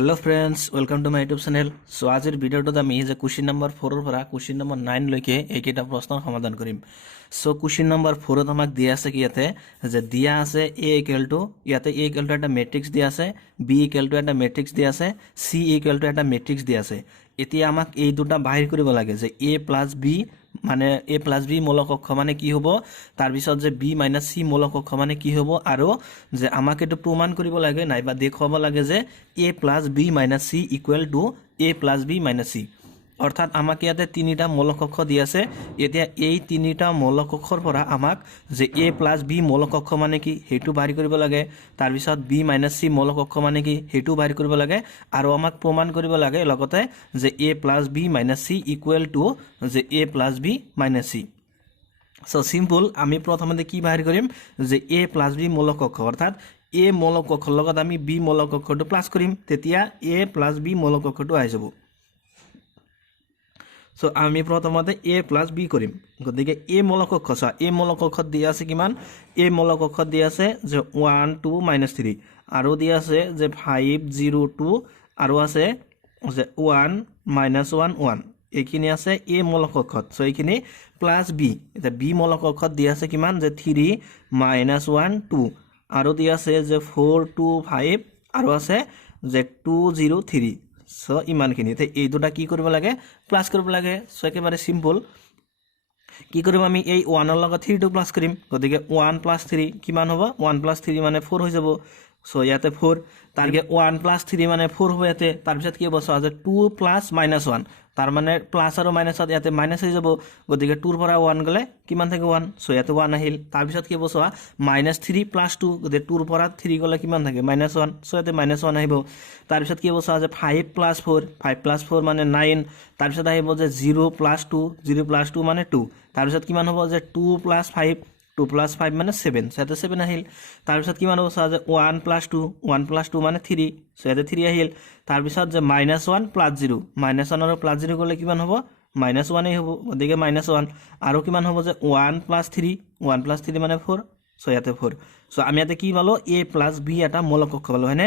Hello friends welcome to my YouTube channel. So आजिर भिडिओत आमी जे क्वेश्चन नम्बर 4 পৰা क्वेश्चन नम्बर 9 লৈকে এইকেইটা প্ৰশ্নৰ সমাধান কৰিম। सो क्वेश्चन नम्बर 4 আমাক দিয়া আছে কি ইয়াতে যে দিয়া আছে a ইকুয়াল টু ইয়াতে a ইকুয়াল টু এটা ম্যাট্ৰিক্স দিয়া আছে, b ইকুয়াল টু এটা ম্যাট্ৰিক্স দিয়া আছে, c ইকুয়াল টু এটা ম্যাট্ৰিক্স দিয়া আছে। এতিয়া আমাক এই দুটা বাহিৰ কৰিব লাগে যে a + b মানে a + b মূলক অক্ষ মানে কি হ'ব, তাৰ পিছত যে b - c মূলক অক্ষ মানে কি হ'ব, আৰু যে আমাক এটো প্ৰমাণ কৰিব লাগে নাইবা দেখুৱাব লাগে যে a + b - c equal to a + b - c। অর্থাৎ আমাক ইয়াতে তিনিটা মূলক অক্ষ দি আছে। এতিয়া এই তিনিটা মূলক অক্ষৰ পৰা আমাক যে a + b মূলক অক্ষ মানে কি হেতু বাহিৰ কৰিব লাগে, তাৰ পিছত b - c মূলক অক্ষ মানে কি হেতু বাহিৰ কৰিব লাগে, আৰু আমাক প্ৰমাণ কৰিব লাগে লগতে যে a + b - c equal to যে a + b - c। So simple আমি প্ৰথমতে কি বাহিৰ কৰিম যে a + b মূলক অক্ষ, অৰ্থাৎ a মূলক অক্ষৰ লগত আমি b মূলক অক্ষটো প্লাস কৰিম, তেতিয়া a + b মূলক অক্ষটো আহি যাব। সো আমি প্ৰথমতে a + b কৰিম। গতিকে a মূলক অক্ষ চা a মূলক অক্ষত দিয়া আছে কিমান, a মূলক অক্ষত দিয়া আছে যে 1 2 - 3, আৰু দিয়া আছে যে 5 0 2, আৰু আছে যে 1 - 1 1, এইখিনি আছে a মূলক অক্ষত। সো এইখিনি প্লাস b, এটা b মূলক অক্ষত দিয়া আছে কিমান যে 3 - 1 2, আৰু দিয়া আছে যে 4 2 5, আৰু আছে যে 2 0 3। সো ইমানখিনি এই দুটা কি কৰিব লাগে প্লাস কৰিব লাগে। সো একেবাৰে সিম্পল কি কৰিম আমি এই 1 ৰ লগত 3 টো প্লাস কৰিম। গতিকে 1 + 3 কিমান হ'ব, 1 + 3 মানে 4 হৈ যাব। সো ইয়াতে 4, তাৰকে 1 + 3 মানে 4 হ'ব ইয়াতে। তাৰ পিছত কি হ'ব সো যে 2 + -1, তাৰ মানে প্লাস আৰু মাইনাসত ইয়াতে মাইনাস হৈ যাব। গতিকে 2 ৰ পৰা 1 গলে কিমান থাকে 1, সো ইয়াতে 1 আহিল। তাৰ পিছত কি হ'ব সো -3 + 2, গতিকে 2 ৰ পৰা 3 গলে কিমান থাকে -1, সো ইয়াতে -1 আহিব। তাৰ পিছত কি হ'ব সো যে 5 + 4, 5 + 4 মানে 9, তাৰ পিছত আহিব যে 0 + 2, 0 + 2 মানে 2, তাৰ পিছত কিমান হ'ব যে 2 + 5, 2 + 5 মানে 7, সাথে 7 আহিল। তাৰ পিছত কিমান হ'ব সো যে 1 + 2, 1 + 2 মানে 3, সাথে 3 আহিল। তাৰ পিছত যে -1 + 0, -1 আৰু +0 গলে কিমান হ'ব -1 এই হ'ব। গতিকে -1, আৰু কিমান হ'ব যে 1 + 3, 1 + 3 মানে 4, সো ইয়াতে 4। সো আমি ইয়াতে কি পালো a + b এটা মূলক অক্ষ পালো, হয়নে?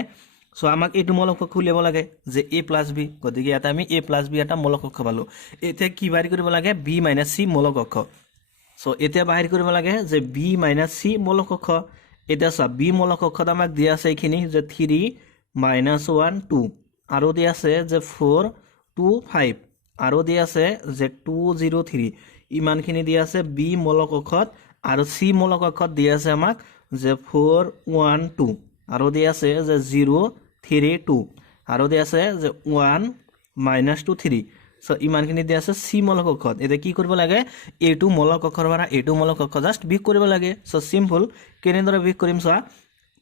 সো আমাক এইটো মূলক অক্ষ উলিয়াব লাগে যে a + b, গতিকে ইয়াতে আমি a + b এটা মূলক অক্ষ পালো। এতিয়া কি বাহিৰ কৰিব লাগে b - c মূলক অক্ষ। সো এতিয়া বাহিৰ কৰিব লাগে যে b - c মূলক অক্ষ। এতিয়া চা b মূলক অক্ষত আমাক দিয়া আছে এইখিনি যে 3 - 1 2, আৰু দিয়া আছে যে 4 2 5, আৰু দিয়া আছে যে 2 0 3, ইমানখিনি দিয়া আছে b মূলক অক্ষত। আৰু c মূলক অক্ষত দিয়া আছে আমাক যে 4 1 2, আৰু দিয়া আছে যে 0 3 2, আৰু দিয়া আছে যে 1 - 2 3। সো ইমানখিনি দিয়া আছে c মূলক অক্ষত। এতিয়া কি কৰিব লাগে এইটো মূলক অক্ষৰ পৰা এইটো মূলক অক্ষ জাস্ট বিয়োগ কৰিব লাগে। সো সিম্পল কেনেদৰে বিয়োগ কৰিম চোৱা।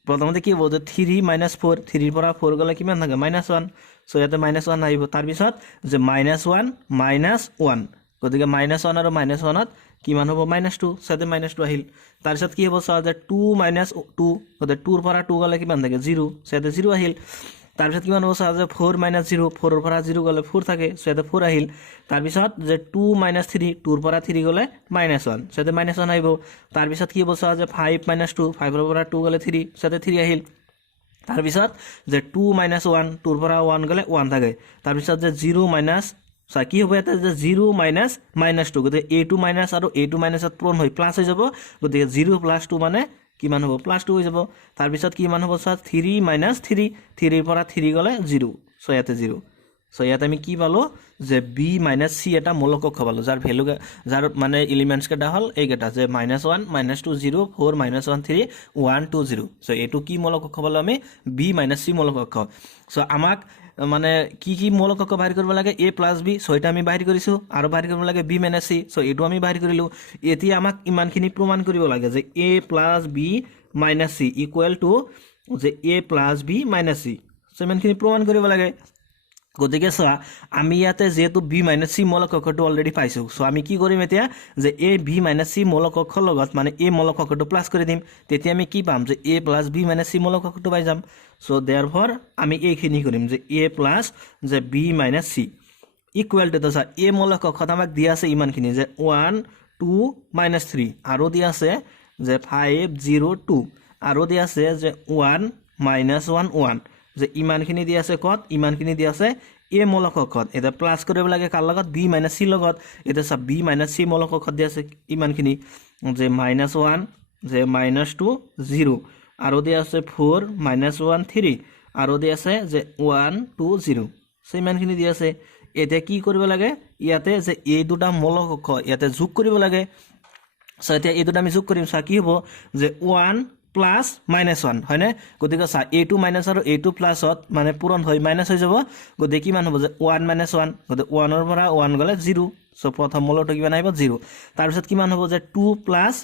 প্ৰথমতে কি হ'ব যে 3 - 4, 3 ৰ পৰা 4 গলে কিমান থাকে -1, সো ইয়াতে -1 আহিব। তাৰ পিছত যে -1 - 1, গতিকে -1 আৰু -1ত কিমান হ'ব -2, সাথে -2 আহিল। তাৰ পিছত কি হ'ব চোৱা যে 2 - 2, গতিকে 2 ৰ পৰা 2 গলে কিমান থাকে 0, সাথে 0 আহিল। তাৰ পিছত কিমান হ'ব চোৱা যে 4 - 0, 4 ৰ পৰা 0 গলে 4 থাকে, সো ইয়াতে 4 আহিল। তাৰ পিছত যে 2 - 3, 2 ৰ পৰা 3 গলে -1, সাথে -1 আহিব। তাৰ পিছত কি হ'ব চোৱা যে 5 - 2, 5 ৰ পৰা 2 গলে 3, সাথে 3 আহিল। তাৰ পিছত যে 2 - 1, 2 ৰ পৰা 1 গলে 1 থাকে। তাৰ পিছত যে 0 - কি হ'ব ইয়াতে যে 0 - -2, গতিকে a2 মাইনাস আৰু a2 মাইনাসত পূৰণ হৈ প্লাস হৈ যাব। গতিকে 0 + 2 মানে কিমান হ'ব +2 হৈ যাব। তাৰ পিছত কিমান হ'ব চোৱা 3 - 3, 3 ৰ পৰা 3 গলে 0, সো ইয়াতে 0। সো ইয়াতে আমি কি পালো যে b - c এটা মূলক অক্ষ পালো, যাৰ ভ্যালু যাৰ মানে এলিমেন্টস কেটা হল এইকেটা যে -1 -2 0 4 -1 3 1 2 0। সো এটো কি মূলক অক্ষ পালো আমি b - c মূলক অক্ষ। সো আমাক মানে কি মূলক অক্ষ বাহিৰ কৰিব লাগে a + b, সো এটা আমি বাহিৰ কৰিছো, আৰু বাহিৰ কৰিব লাগে b - c, সো এটো আমি বাহিৰ কৰিলো। এতিয়া আমাক ইমানখিনি প্ৰমাণ কৰিব লাগে যে a + b - c equal to যে a + b - c, সো ইমানখিনি প্ৰমাণ কৰিব লাগে। গতিকে চোৱা আমি ইয়াতে যেহেতু b - c মূলক অক্ষটো অলৰেডি পাইছো, সো আমি কি কৰিম এতিয়া যে a b - c মূলক অক্ষৰ লগত মানে a মূলক অক্ষটো প্লাস কৰি দিম। তেতিয়া আমি কি পাম যে a + b - c মূলক অক্ষটো পাই যাম। সো দেয়াৰফৰ আমি এইখিনি কৰিম যে a প্লাস যে b - c ইকুয়াল টু চা a মূলক অক্ষত আমাক দিয়া আছে ইমানখিনি যে 1 2 - 3, আৰু দিয়া আছে যে 5 0 2, আৰু দিয়া আছে যে 1 - 1 1, যে ইমানখিনি দি আছে কত ইমানখিনি দি আছে এ মূলক কক্ষত এটা প্লাস কৰিব লাগে কাৰ লগত বি মাইনাস সি লগত এটা সব বি মাইনাস সি মূলক কক্ষত দি আছে ইমানখিনি যে -1 যে -2 0 আৰু দি আছে 4 -1 3 আৰু দি আছে যে 1 2 0 সো ইমানখিনি দি আছে এটা কি কৰিব লাগে ইয়াতে যে এই দুটা মূলক কক্ষ ইয়াতে যোগ কৰিব লাগে সো এটা এই দুটা আমি যোগ কৰিম সা কি হ'ব যে 1 প্লাস -1 হয়নে গতিকে সা a2 মাইনাস আৰু a2 প্লাসত মানে পূৰণ হৈ মাইনাস হৈ যাব গতিকে কিমান হ'ব যে 1 -1 গতিকে 1 ৰ পৰা 1 গলে 0 সো প্ৰথম মূলটো কিমান আহিব 0 তাৰ পিছত কিমান হ'ব যে 2 প্লাস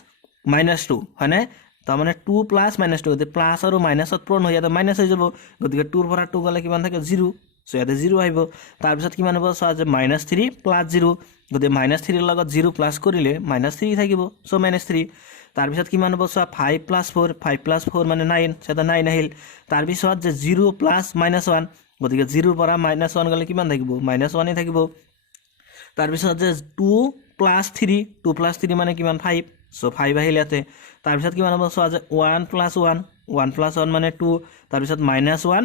-2 হয়নে তাৰ মানে 2 প্লাস -2 গতিকে প্লাস আৰু মাইনাসত পূৰণ হৈ ইয়াতে মাইনাস হৈ যাব গতিকে 2 ৰ পৰা 2 গলে কিমান থাকে 0 সো ইয়াতে 0 আহিব তাৰ পিছত কিমান হ'ব সো যে -3 প্লাস 0 গতিকে -3 ৰ লগত 0 প্লাস কৰিলে -3 থাকিব সো -3 তাৰ পিছত কিমান হ'ব সো 5 প্লাস 4 5 প্লাস 4 মানে 9 সেটা 9 আহিল তাৰ পিছত যে 0 প্লাস -1 গতিকে 0 ৰ পৰা -1 গলে কিমান থাকিব -1 থাকিব তাৰ পিছত যে 2 প্লাস 3 2 প্লাস 3 মানে কিমান 5 সো 5 আহিল ইয়াতে তাৰ পিছত কিমান হ'ব সো যে 1 প্লাস 1 1 প্লাস 1 মানে 2 তাৰ পিছত -1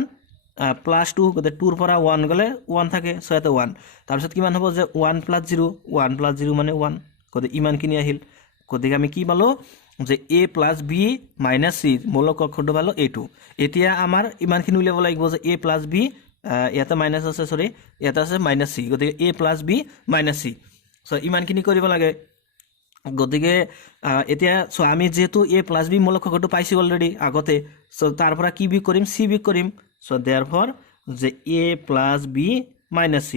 প্লাস 2 গতিকে 2 ৰ পৰা 1 গলে 1 থাকে সো ইয়াতে 1 তাৰ পিছত কিমান হ'ব যে 1 প্লাস 0 1 প্লাস 0 মানে 1 গতিকে ইমানখিনি আহিল গতিকে আমি কি পালো যে a plus b minus c মূলক কক্ষটো পালো a2 এতিয়া আমাৰ ইমানখিনি উলিয়াব লাগিব যে a প্লাস b ইয়াতে মাইনাস আছে সৰি ইয়াতে আছে মাইনাস c গতিকে a plus b minus c so ইমানখিনি কৰিব লাগে গতিকে এতিয়া সো আমি যেহেতু a প্লাস b মূলক কক্ষটো পাইছি অলৰেডি আগতে সো তাৰ পৰা কি বি কৰিম c বি কৰিম সো देयरफॉर যে a plus b minus c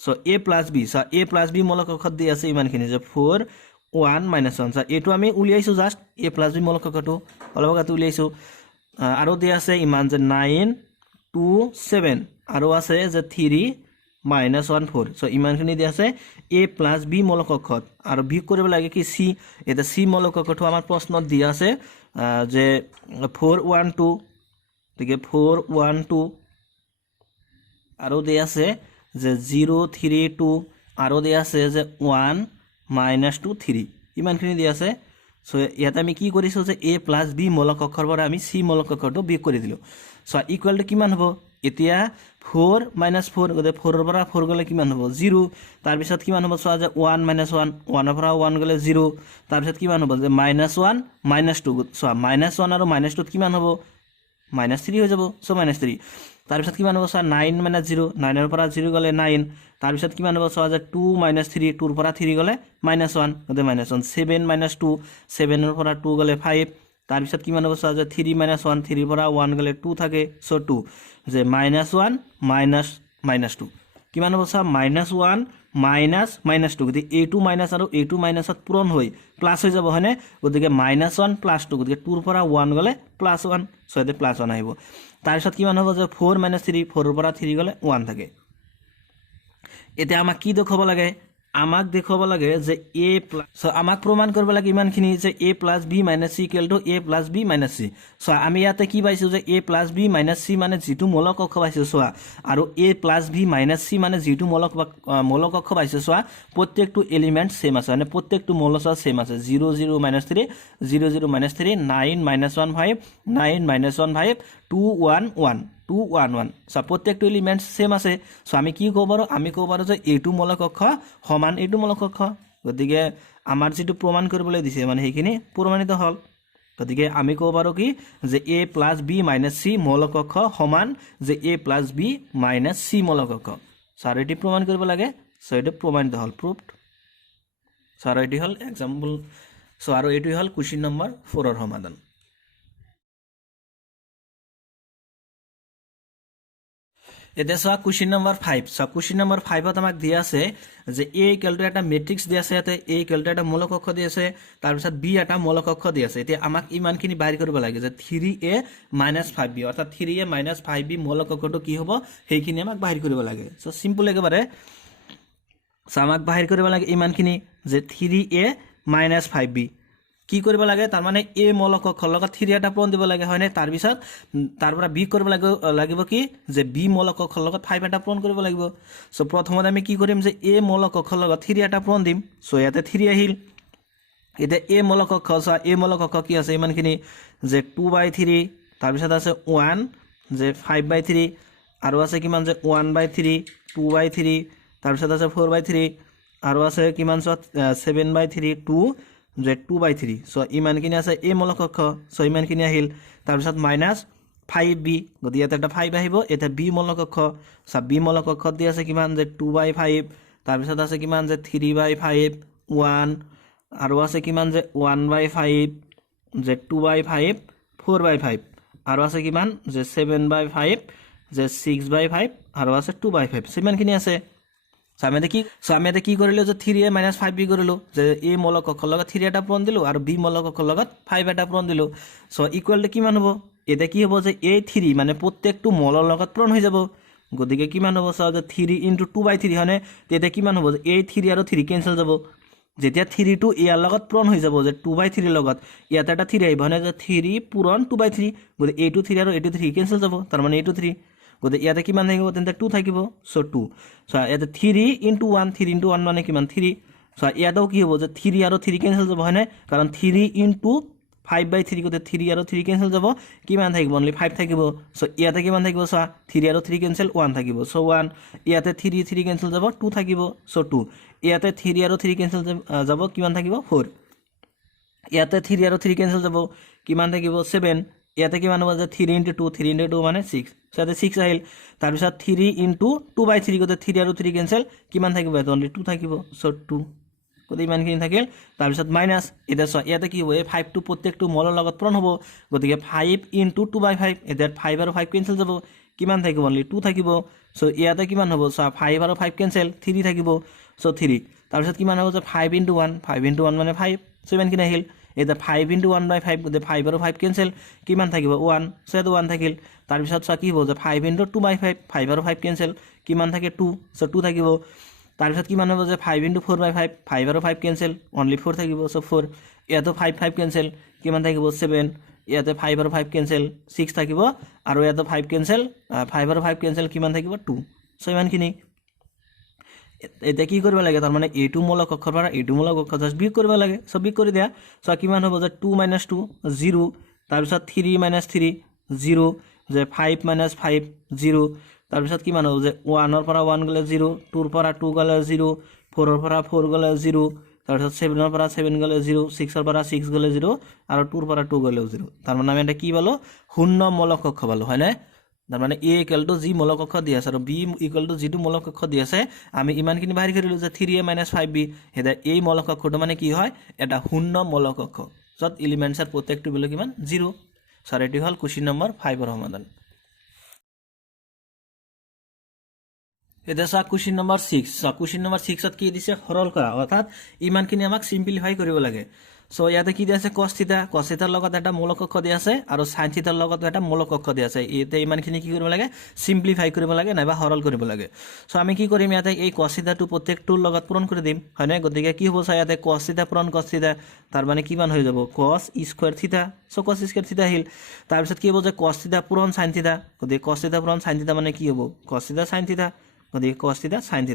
so a plus b so a plus b মূলক কক্ষত দি আছে ইমানখিনি যে 4 1 -1 সো এটো আমি উলিয়াইছো জাস্ট a প্লাস b মূলক কক্ষটো অলপগাতে উলিয়াইছো আৰু দি আছে ইমান যে 9 2 7 আৰু আছে যে 3 -1 4 সো ইমানখিনি দি আছে a প্লাস b মূলক কক্ষত আৰু b কৰিব লাগে কি c এটা c মূলক কক্ষটো আমাৰ প্ৰশ্নত দি আছে যে 4 1 2 ঠিক 4 1 2 আৰু দি আছে যে 0 3 2 আৰু দি আছে যে 1 -2 3 ইমানখিনি দি আছে সো ইয়াতে আমি কি কৰিছো যে a প্লাস b মূলক কক্ষৰ পৰা আমি c মূলক কক্ষটো বিয়োগ কৰি দিলো সো ইকুয়াল টু কিমান হ'ব এতিয়া 4 -4 গতে 4 ৰ পৰা 4 গলে কিমান হ'ব 0 তাৰ পিছত কিমান হ'ব সো যে 1 -1 1 ৰ পৰা 1 গলে 0 তাৰ পিছত কিমান হ'ব যে -1 -2 সো -1 আৰু -2 কিমান হ'ব -3 হৈ যাব সো -3 তাৰ পিছত কিমান হ'ব সো 9 -0 9 ৰ পৰা 0 গলে 9 তাৰ পিছত কিমান হ'ব সো যে 2 -3 2 ৰ পৰা 3 গলে -1 গতে -1 7 -2 7 ৰ পৰা 2 গলে 5 তাৰ পিছত কিমান হ'ব সো যে 3 -1 3 ৰ পৰা 1 গলে 2 থাকে সো 2 যে -1 -2 কিমান হ'ব সো -1 -2 গতি a2 মাইনাস আৰু a2 মাইনাসত পূৰণ হৈ প্লাস হৈ যাব হয়নে গতিকে -1 + 2 গতিকে 2 ৰ পৰা 1 গলে +1 সো এতে +1 আহিব তাৰ পিছত কিমান হ'ব যে 4 -3 4 ৰ পৰা 3 গলে 1 থাকে এতিয়া আমাক কি দেখাব লাগে আমাক দেখাব লাগে যে a সো আমাক প্ৰমাণ কৰিব লাগে ইমানখিনি যে a + b - c = a + b - c so আমি ইয়াতে কি পাইছো যে a + b - c মানে যেটো মূলক কক্ষ পাইছো সোয়া আৰু a + b - c মানে যেটো মূলক কক্ষ পাইছো সোয়া প্ৰত্যেকটো এলিমেন্ট সেম আছে মানে প্ৰত্যেকটো মূলক সেম আছে 0 0 - 3 0 0 - 3 9 - 1 5 9 - 1 5 2 1 1 2 1 1 সো প্ৰত্যেকটো এলিমেন্ট সেম আছে সো আমি কি ক'ব পাৰো আমি ক'ব পাৰো যে এটো মূলক কক্ষ সমান এটো মূলক কক্ষ গতিকে আমাৰ যেটো প্ৰমাণ কৰিবলৈ দিছে মানে হেখিনি প্ৰমাণিত হল গতিকে আমি ক'ব পাৰো কি যে a + b - c মূলক কক্ষ সমান যে a + b - c মূলক কক্ষ সো এটি প্ৰমাণ কৰিব লাগে সো এটো প্ৰমাণিত হল প্ৰুভড সো এটি হল এক্সাম্পল সো আৰু এটো হল কোৱেশ্চন নম্বৰ 4 ৰ সমাধান এটা so question number 5 so question number 5 ত আমাক দিয়া আছে যে a = এটা ম্যাট্ৰিক্স দিয়া আছে ইয়াতে a = এটা মূলক কক্ষ দিয়া আছে তাৰ পিছত b এটা মূলক কক্ষ দিয়া আছে এতিয়া আমাক ইমানখিনি বাহিৰ কৰিব লাগে যে 3a - 5b অৰ্থাৎ 3a - 5b মূলক কক্ষটো কি হ'ব হেইখিনি আমাক বাহিৰ কৰিব লাগে সো সিম্পল একেবাৰে সো আমাক বাহিৰ কৰিব লাগে ইমানখিনি যে 3a - 5b কি কৰিব লাগে তাৰ মানে a মূলক কক্ষৰ লগত 3 এটা পূৰণ দিব লাগে হয়নে তাৰ পিছত তাৰ পৰা b কৰিব লাগিব কি যে b মূলক কক্ষৰ লগত 5 এটা পূৰণ কৰিব লাগিব সো প্ৰথমতে আমি কি কৰিম যে a মূলক কক্ষৰ লগত 3 এটা পূৰণ দিম সো ইয়াতে 3 আহিল এটা a মূলক কক্ষ সো a মূলক কক্ষ কি আছে ইমানখিনি যে 2/3 তাৰ পিছত আছে 1 যে 5/3 আৰু আছে কিমান যে 1/3 2/3 তাৰপিছত আছে 4/3 আৰু আছে কিমান চ 7/3 2 যে 2/3 সো ইমানখিনি আছে a মৌলিক অক্ষ সো ইমানখিনি আহিল তাৰপিছত মাইনাস 5b গতি ইয়াতে এটা 5 আহিব এটা b মৌলিক অক্ষ সো b মৌলিক অক্ষ দি আছে কিমান যে 2/5 তাৰপিছত আছে কিমান যে 3/5 1 আৰু আছে কিমান যে 1/5 যে 2/5 4/5 আৰু আছে কিমান যে 7/5 যে 6/5 আৰু আছে 2/5 সিমানখিনি আছে সো আমি এটা কি কৰিলো যে 3a - 5b কৰিলো যে a মৌলিক অক্ষৰ লগত 3 এটা পূৰণ দিলো আৰু b মৌলিক অক্ষৰ লগত 5 এটা পূৰণ দিলো সো ইকুৱেল টু কিমান হ'ব এটা কি হ'ব যে a 3 মানে প্ৰত্যেকটো মৌলৰ লগত পূৰণ হৈ যাব গতিকে কিমান হ'ব সো যে 3 * 2/3 হনে তেতিয়া কিমান হ'ব যে a 3 আৰু 3 কেনসেল যাব যেতিয়া 3 টো ইয়াৰ লগত পূৰণ হৈ যাব যে 2/3 লগত ইয়াতে এটা 3 আহিব হনে যে 3 পূৰণ 2/3 গতিকে a 3 আৰু a 3 কেনসেল যাব তাৰ মানে a 3 গতিকে ইয়াতে কিমান থাকিব তেন্তে 2 থাকিব সো 2 সো ইয়াতে 3 * 1 3 * 1 মানে কিমান 3 সো ইয়াতেও কি হ'ব যে 3 আৰু 3 কেনসেল যাব হয়নে কাৰণ 3 * 5/3 গতে 3 আৰু 3 কেনসেল যাব কিমান থাকিব অনলি 5 থাকিব সো ইয়াতে কিমান থাকিব সো 3 আৰু 3 কেনসেল 1 থাকিব সো 1 ইয়াতে 3 3 কেনসেল যাব 2 থাকিব সো 2 ইয়াতে 3 আৰু 3 কেনসেল যাব কিমান থাকিব 4 ইয়াতে 3 আৰু 3 কেনসেল যাব কিমান থাকিব 7 ইয়াতে কিমান হ'ব যে 3 * 2 3 * 2 মানে 6 সো ইয়াতে 6 আহিল তাৰ পিছত 3 * 2/3 গতে 3 আৰু 3 কেনসেল কিমান থাকিব এত অনলি 2 থাকিব সো 2 গতি ইমানখিনি থাকিল তাৰ পিছত মাইনাস এটা সো ইয়াতে কি হ'ব এই 5 টো প্ৰত্যেকটো মৌলৰ লগত পূৰণ হ'ব গতিকে 5 * 2/5 এটা 5 আৰু 5 কেনসেল যাব কিমান থাকিব অনলি 2 থাকিব সো ইয়াতে কিমান হ'ব সো 5 আৰু 5 কেনসেল 3 থাকিব সো 3 তাৰ পিছত কিমান হ'ব যে 5 * 1 5 * 1 মানে 5 সো ইমানখিনি আহিল এটা 5 * 1/5 গতে 5 আৰু 5 কেনসেল কিমান থাকিব 1 সো এটা 1 থাকিল তাৰ পিছত সো কি হ'ব যে 5 * 2/5 5 আৰু 5 কেনসেল কিমান থাকে 2 সো 2 থাকিব তাৰ পিছত কিমান হ'ব যে 5 * 4/5 5 আৰু 5 কেনসেল অনলি 4 থাকিব সো 4 ইয়াতে 5 5 কেনসেল কিমান থাকিব 7 ইয়াতে 5 আৰু 5 কেনসেল 6 থাকিব আৰু ইয়াতে 5 কেনসেল 5 আৰু 5 কেনসেল কিমান থাকিব 2 সো ইমানখিনি এটা কি কৰিব লাগে তাৰ মানে a2 মৌলিক অক্ষৰ পৰা a2 মৌলিক অক্ষৰ জাস্ট বিয়োগ কৰিব লাগে সো বিয়োগ কৰি দিয়া সো কিমান হ'ব যে 2 - 2 0 তাৰ পিছত 3 - 3 0 যে 5 - 5 0 তাৰ পিছত কিমান হ'ব যে 1 ৰ পৰা 1 গলে 0 2 ৰ পৰা 2 গলে 0 4 ৰ পৰা 4 গলে 0 তাৰ পিছত 7 ৰ পৰা 7 গলে 0 6 ৰ পৰা 6 গলে 0 আৰু 2 ৰ পৰা 2 গলে 0 তাৰ মানে আমি এটা কি পালো শূন্য মৌলিক অক্ষ পালো হয় না তাৰ মানে a = g মৌলিক অক্ষ দি আছে আৰু b = g টো মৌলিক অক্ষ দি আছে আমি ইমানখিনি বাহিৰ কৰিলো যে 3a - 5b এটা এই মৌলিক অক্ষটো মানে কি হয় এটা শূন্য মৌলিক অক্ষ যত এলিমেন্টছৰ প্ৰত্যেকটো ভ্যালু কিমান 0 সো এটি হল কোশ্চেন নম্বৰ 5 ৰ সমাধান এটা সা question number 6 so question number 6 ত কি দিছে সৰল কৰা অৰ্থাৎ ইমানখিনি আমাক সিম্পলিফাই কৰিব লাগে সো ইয়াতে কি দি আছে cos θ লগত এটা মৌলিক অক্ষ দি আছে আৰু sin θ লগত এটা মৌলিক অক্ষ দি আছে এতে ইমানখিনি কি কৰিব লাগে সিম্পলিফাই কৰিব লাগে নাইবা সৰল কৰিব লাগে সো আমি কি কৰিম ইয়াতে এই cos θ টো প্ৰত্যেকটোৰ লগত পূৰণ কৰি দিম হয়নে গতিকে কি হ'ব সা ইয়াতে cos θ পূৰণ cos θ তাৰ মানে কিমান হৈ যাব cos square θ so cos square θ আহিল তাৰ পিছত কি হ'ব যে cos θ পূৰণ sin θ গতিকে cos θ পূৰণ sin θ মানে কি হ'ব cos θ sin θ গতিকে cos θ sin θ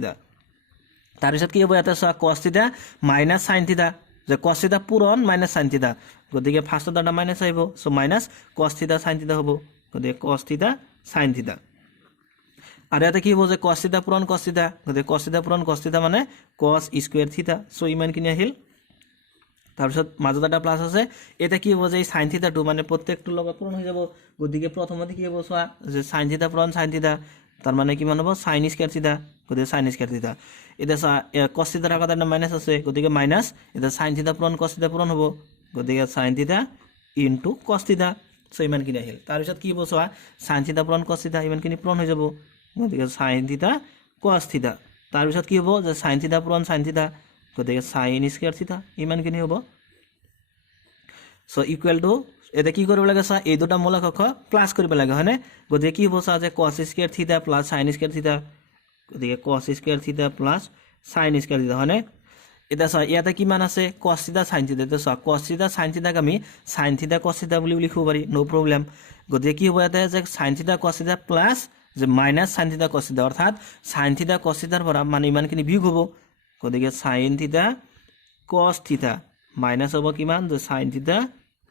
তাৰ পিছত কি হ'ব ইয়াতে সা cos θ - sin θ যে cos θ পূৰণ - sin θ গতিকে ফাৰ্স্টত এটা মাইনাস আহিব সো মাইনাস cos θ sin θ হ'ব গতিকে cos θ sin θ আৰু এটা কি হ'ব যে cos θ পূৰণ cos θ গতিকে cos θ পূৰণ cos θ মানে cos স্কয়াৰ θ সো ইমানখিনি আহিল তাৰ পিছত মাজত এটা প্লাস আছে এটা কি হ'ব যে sin θ টো মানে প্ৰত্যেকটো লগত পূৰণ হৈ যাব গতিকে প্ৰথমতে কি হ'ব সোৱা যে sin θ পূৰণ sin θ তাৰ মানে কিমান হ'ব sin স্কয়াৰ θ গতিকে sin স্কয়াৰ θ এটা cos θ আগত এটা মাইনাস আছে গতিকে মাইনাস এটা sin θ পূৰণ cos θ পূৰণ হ'ব গতিকে sin θ * cos θ সো ইমানখিনি আহিল তাৰ পিছত কি হ'ব সোৱা sin θ পূৰণ cos θ ইমানখিনি পূৰণ হৈ যাব গতিকে sin θ cos θ তাৰ পিছত কি হ'ব যে sin θ পূৰণ sin θ গতিকে sin স্কয়াৰ θ ইমানখিনি হ'ব সো ইকুৱেল টু এটা কি কৰিব লাগে সা এই দুটা মৌলিক অক্ষ প্লাস কৰিব লাগে হয়নে গতিকে কি হ'ব সা যে cos square θ plus sin square θ গতিকে cos square θ plus sin square θ হয়নে এটা সা ইয়াতে কিমান আছে cos θ sin θ তো সা cos θ sin θ আমি sin θ cos θ বুলি লিখিব পাৰি নো প্ৰবলেম গতিকে কি হ'ব ইয়াতে যে sin θ cos θ প্লাস যে মাইনাস sin θ cos θ অৰ্থাৎ sin θ cos θ পৰা মানে ইমানখিনি বিয়োগ হ'ব গতিকে sin θ cos θ মাইনাস হ'ব কিমান যে sin θ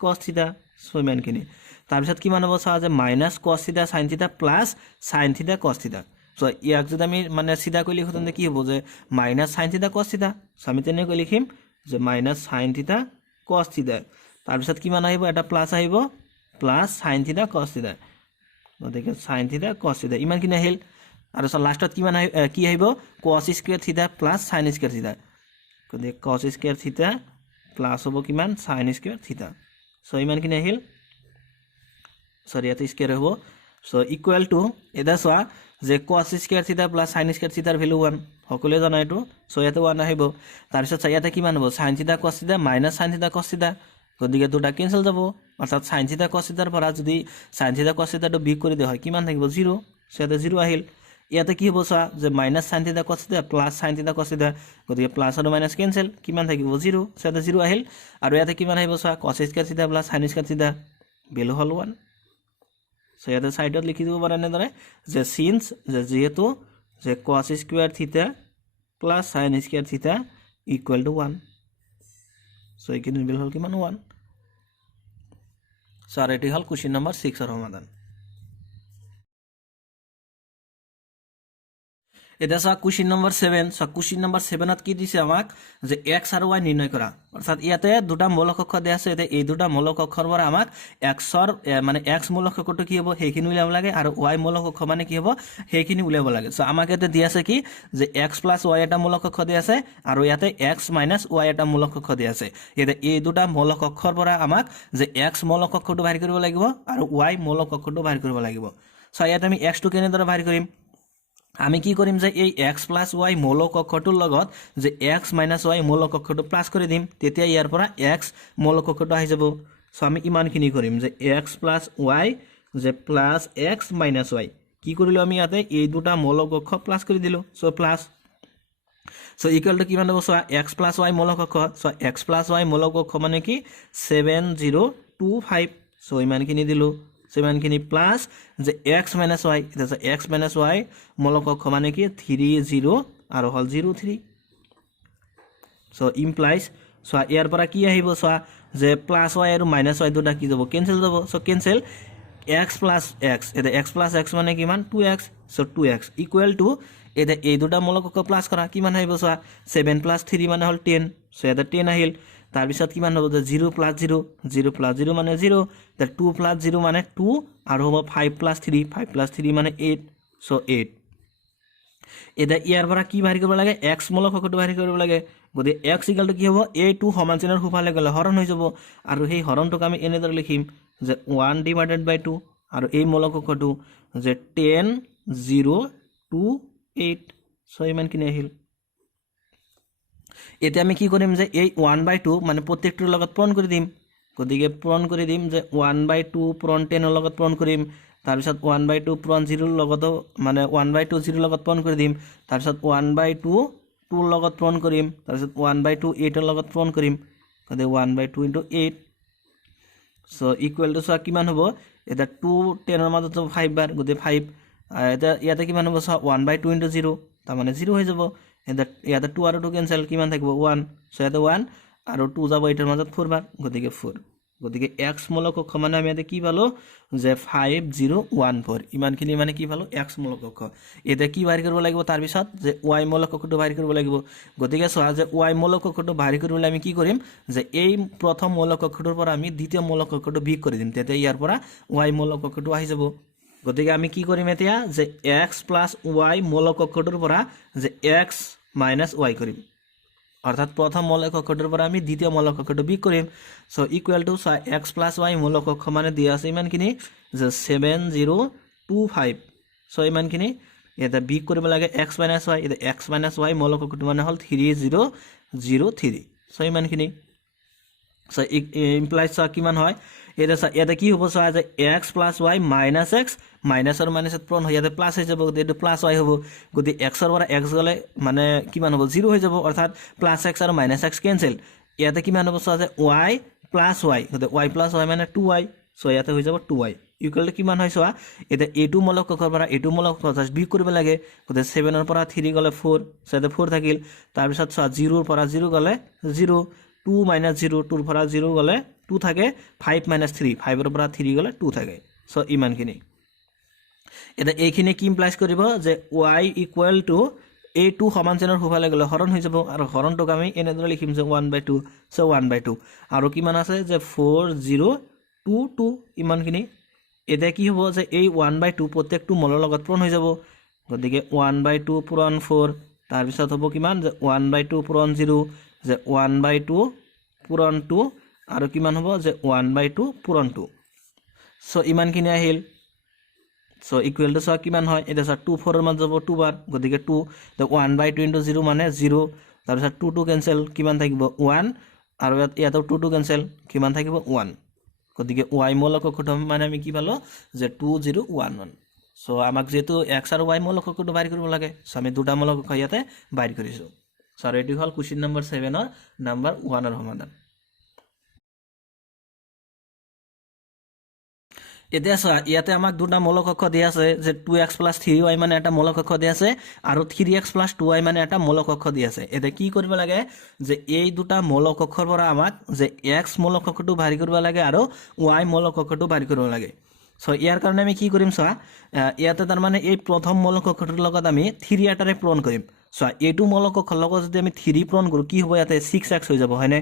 cos θ সো ইমানখিনি তাৰপিছত কিমান হ'ব চোৱা যে মাইনাছ কছ theta sine theta plus sine theta কছ থিটা সো ইয়াক যদি আমি মানে সিধা কৰি লিখো তেন্তে কি হ'ব যে মাইনাছ সাইন থিটা কছ থিটা সো আমি তেনেকৈ লিখিম যে মাইনাছ সাইন থিটা কছ থিটা তাৰপিছত কিমান আহিব এটা প্লাছ আহিব প্লাছ সাইন থিটা কছ থিটা গতিকে সাইন থিটা কছ থিটা ইমানখিনি আহিল আৰু সো লাষ্টত কিমান কি আহিব কছ স্কয়াৰ থিটা প্লাছ সাইন স্কয়াৰ থিটা গতিকে কছ স্কয়াৰ থিটা প্লাছ হ'ব কিমান সাইন স্কয়াৰ থিটা সো ইমানখিনি আহিল সৰি ইয়াতে স্কয়াৰ হবো সো ইকুয়াল টু এটা চোৱা যে cos স্কয়াৰ থিটা প্লাস sin স্কয়াৰ থিটাৰ ভ্যালু 1 সকলোৱে জানা এটো সো ইয়াতে 1 আহিব তাৰপিছত ইয়াতে কিমান হ'ব sin থিটা cos থিটা মাইনাস sin থিটা cos থিটা গতিকে দুটা কেনসেল যাব অৰ্থাৎ sin থিটা cos থিটাৰ পৰা যদি sin থিটা cos থিটাটো বিয়োগ কৰি দিয়া হয় কিমান থাকিব 0 সো ইয়াতে 0 আহিল ইয়াতে কি হ'ব চোৱা যে মাইনাস sin থিটা cos থিটা প্লাস sin থিটা cos থিটা গতিকে প্লাস আৰু মাইনাস কেনসেল কিমান থাকিব 0 সো ইয়াতে 0 আহিল আৰু ইয়াতে কিমান আহিব চোৱা cos স্কয়াৰ থিটা প্লাস sin স্কয়াৰ থিটা ভ্যালু হল 1 সো ইয়াতে সাইডত লিখি দিব পাৰা এনেদৰে যে সিন্স যে যেহেতু যে cos স্কয়ার থিটা প্লাস sin স্কয়ার থিটা ইকুয়াল টু 1 সো এইখিনি ভ্যালু হল কিমান 1 সো আর এটি হল কোশ্চেন নাম্বার 6 এর সমাধান এটা সা কোশ্চেন নাম্বার 7 সা কোশ্চেন নাম্বার 7 ত কি দিছে আমাক যে x আর y নির্ণয় করা অর্থাৎ ইয়াতে দুটা মূলক অক্ষ দেয়া আছে এতে এই দুটা মূলক অক্ষৰ পৰা আমাক x ৰ মানে x মূলক অক্ষটো কি হ'ব হেখিনি উলিয়াব লাগে আৰু y মূলক অক্ষ মানে কি হ'ব হেখিনি উলিয়াব লাগে সো আমাক এতে দিয়া আছে কি যে x y এটা মূলক অক্ষ দিয়া আছে আৰু ইয়াতে x y এটা মূলক অক্ষ দিয়া আছে এতে এই দুটা মূলক অক্ষৰ পৰা আমাক যে x মূলক অক্ষটো বাহিৰ কৰিব লাগিব আৰু y মূলক অক্ষটো বাহিৰ কৰিব লাগিব সো ইয়াতে আমি x টো কেনেদৰে বাহিৰ কৰিম আমি কি কৰিম যে এই x + y মূলক অক্ষটোৰ লগত যে x - y মূলক অক্ষটো প্লাস কৰি দিম তেতিয়া ইয়াৰ পৰা x মূলক অক্ষটো আহি যাব সো আমি ইমানখিনি কৰিম যে x + y যে প্লাস x - y কি কৰিলো আমি ইয়াতে এই দুটা মূলক অক্ষ প্লাস কৰি দিলো so plus so equal to কিমান হ'ব সো x + y মূলক অক্ষ সো x + y মূলক অক্ষ মানে কি 7025 সো ইমানখিনি দিলো সেমানখিনি প্লাস যে x - y এটা x - y মূলক অক্ষ মানে কি 30 আৰু হল 03 সো ইমপ্লাইজ সো ইয়াৰ পৰা কি আহিব সো যে প্লাস y আৰু মাইনাস y দুটা কি যাব কেনসেল যাব সো কেনসেল x + x এটা x + x মানে কিমান 2x so 2x equal to এটা এই দুটা মূলক অক্ষ প্লাস কৰা কিমান আহিব সো 7 + 3 মানে হল 10 সো এটা 10 আহিল তাৰপিছত কিমান হ'ব যে 0 + 0 0 + 0 মানে 0 তে 2 + 0 মানে 2 আৰু হ'ব 5 + 3 5 + 3 মানে 8 সো 8 এটা ইয়াৰ পৰা কি বাহিৰ কৰিব লাগে x মূলক অক্ষটো বাহিৰ কৰিব লাগে গতি x = কি হ'ব a2 সমান চিনৰ সোফালে গলে হৰণ হৈ যাব আৰু সেই হৰণটোক আমি এনেদৰে লিখিম যে 1/2 আৰু এই মূলক অক্ষটো যে 10 0 2 8 সো ইমানখিনি আহিল এতিয়া আমি কি কৰিম যে এই 1/2 মানে প্ৰত্যেকটোৰ লগত পূৰণ কৰি দিম গতিকে পূৰণ কৰি দিম যে 1/2 পূৰণ 10 ৰ লগত পূৰণ কৰিম তাৰপিছত 1/2 পূৰণ 0 ৰ লগত মানে 1/2 0 ৰ লগত পূৰণ কৰি দিম তাৰপিছত 1/2 2 ৰ লগত পূৰণ কৰিম তাৰপিছত 1/2 8 ৰ লগত পূৰণ কৰিম গতিকে 1/2 * 8 সো ইকুয়াল টু সো কিমান হ'ব এটা 2 10 ৰ মাজত 5 বাৰ গতিকে 5 এটা ইয়াতে কিমান হ'ব সো 1/2 * 0 তাৰ মানে 0 হৈ যাব ইয়াতে 2 আৰু 2 কেনসেল কিমান থাকিব 1 সো ইয়াতে 1 আৰু 2 যাব এটাৰ মাজত 4 বাৰ গতিকে 4 গতিকে x মূলক অক্ষ মানে আমি ইয়াতে কি পালো যে 5014 ইমানখিনি মানে কি পালো x মূলক অক্ষ এটা কি বাহিৰ কৰিব লাগিব তাৰ পিছত যে y মূলক অক্ষটো বাহিৰ কৰিব লাগিব গতিকে চোৱা যে y মূলক অক্ষটো বাহিৰ কৰিবলৈ আমি কি কৰিম যে এই প্ৰথম মূলক অক্ষটোৰ পৰা আমি দ্বিতীয় মূলক অক্ষটো বিয়োগ কৰি দিম তেতিয়া ইয়াৰ পৰা y মূলক অক্ষটো আহি যাব গতিকে আমি কি কৰিম এতিয়া যে x + y মূলক অক্ষটোৰ পৰা যে x - y কৰিম অৰ্থাৎ প্ৰথম মূলক অক্ষটোৰ পৰা আমি দ্বিতীয় মূলক অক্ষটো বিয়োগ কৰিম so equal to x + y মূলক অক্ষ মানে দিয়া আছে ইমানখিনি যে 7025 সো ইমানখিনি এটা বিয়োগ কৰিব লাগে x - y এটা x - y মূলক অক্ষটো মানে হল 3003 সো ইমানখিনি সো ইমপ্লাইজ সো কিমান হয় এটা কি হ'ব সো যে x + y - x মাইনাস আৰু মাইনাসত পূৰণ হৈ যাতে প্লাস হৈ যাব গতি প্লাস y হ'ব গতি x ৰ পৰা x গলে মানে কিমান হ'ব 0 হৈ যাব অৰ্থাৎ প্লাস x আৰু মাইনাস x কেনসেল ইয়াতে কিমান হ'ব সো যে y + y গতি y + y মানে 2y সো ইয়াতে হৈ যাব 2y ইকুয়াল টু কিমান হয় সো এটা a2 মূলক অক্ষৰ পৰা a2 মূলক অক্ষ জাস্ট বিয়োগ কৰিব লাগে গতি 7 ৰ পৰা 3 গলে 4 সো 4 থাকিল তাৰ পিছত সো 0 ৰ পৰা 0 গলে 0 2 - 0 2 ৰ পৰা 0 গলে 2 থাকে 5 - 3 5 ৰ পৰা 3 গলে 2 থাকে সো ইমানখিনি এটা এইখিনি কি ইমপ্লাইজ কৰিব যে y ইকুৱেল টু a2 সমান চিনৰ হোৱালে গলে হৰণ হৈ যাব আৰু হৰণটোক আমি এনেদৰে লিখিম যে 1/2 সো 1/2 আৰু কিমান আছে যে 4022 ইমানখিনি এটা কি হ'ব যে এই 1/2 প্ৰত্যেকটো মলৰ লগত পূৰণ হৈ যাব গতিকে 1/2 পূৰণ 4 তাৰ পিছত হ'ব কিমান যে 1/2 পূৰণ 0 যে 1/2 পূৰণ 2 আৰু কিমান হ'ব যে 1/2 পূৰণ 2 সো ইমানখিনি আহিল সো ইকুৱেল টু সা কিমান হয় এটা সা 2 4 ৰ মাজত যাব 2 বাৰ গতিকে 2 তে 1/2 * 0 মানে 0 তাৰ পিছত 2 কেনসেল কিমান থাকিব 1 আৰু ইয়াতো 2 কেনসেল কিমান থাকিব 1 গতিকে y মৌলিক অক্ষৰটো মানে আমি কি পালো যে 2011 সো আমাক যেটো x আৰু y মৌলিক অক্ষৰটো বাইৰ কৰিব লাগে সো আমি দুটা মৌলিক অক্ষৰ ইয়াতে বাইৰ কৰিছো সো এটি হল কোশ্চেন নম্বৰ 7 ৰ নম্বৰ 1 ৰ সমাধান এতিয়া সা ইয়াতে আমাক দুটা মৌলিক অক্ষৰ দিয়া আছে যে 2x + 3y মানে এটা মৌলিক অক্ষৰ দিয়া আছে আৰু 3x + 2y মানে এটা মৌলিক অক্ষৰ দিয়া আছে এটা কি কৰিব লাগে যে এই দুটা মৌলিক অক্ষৰ পৰা আমাক যে x মৌলিক অক্ষৰটো বাইৰ কৰিব লাগে আৰু y মৌলিক অক্ষৰটো বাইৰ কৰিব লাগে সো ইয়াৰ কাৰণে আমি কি কৰিম সা ইয়াতে তাৰ মানে এই প্ৰথম মৌলিক অক্ষৰটোৰ লগত আমি 3 আটাৰে পূৰণ কৰিম সো এইটো মৌলিক অক্ষৰ লগত যদি আমি 3 পূৰণ কৰো কি হ'ব ইয়াতে 6x হৈ যাব হয়নে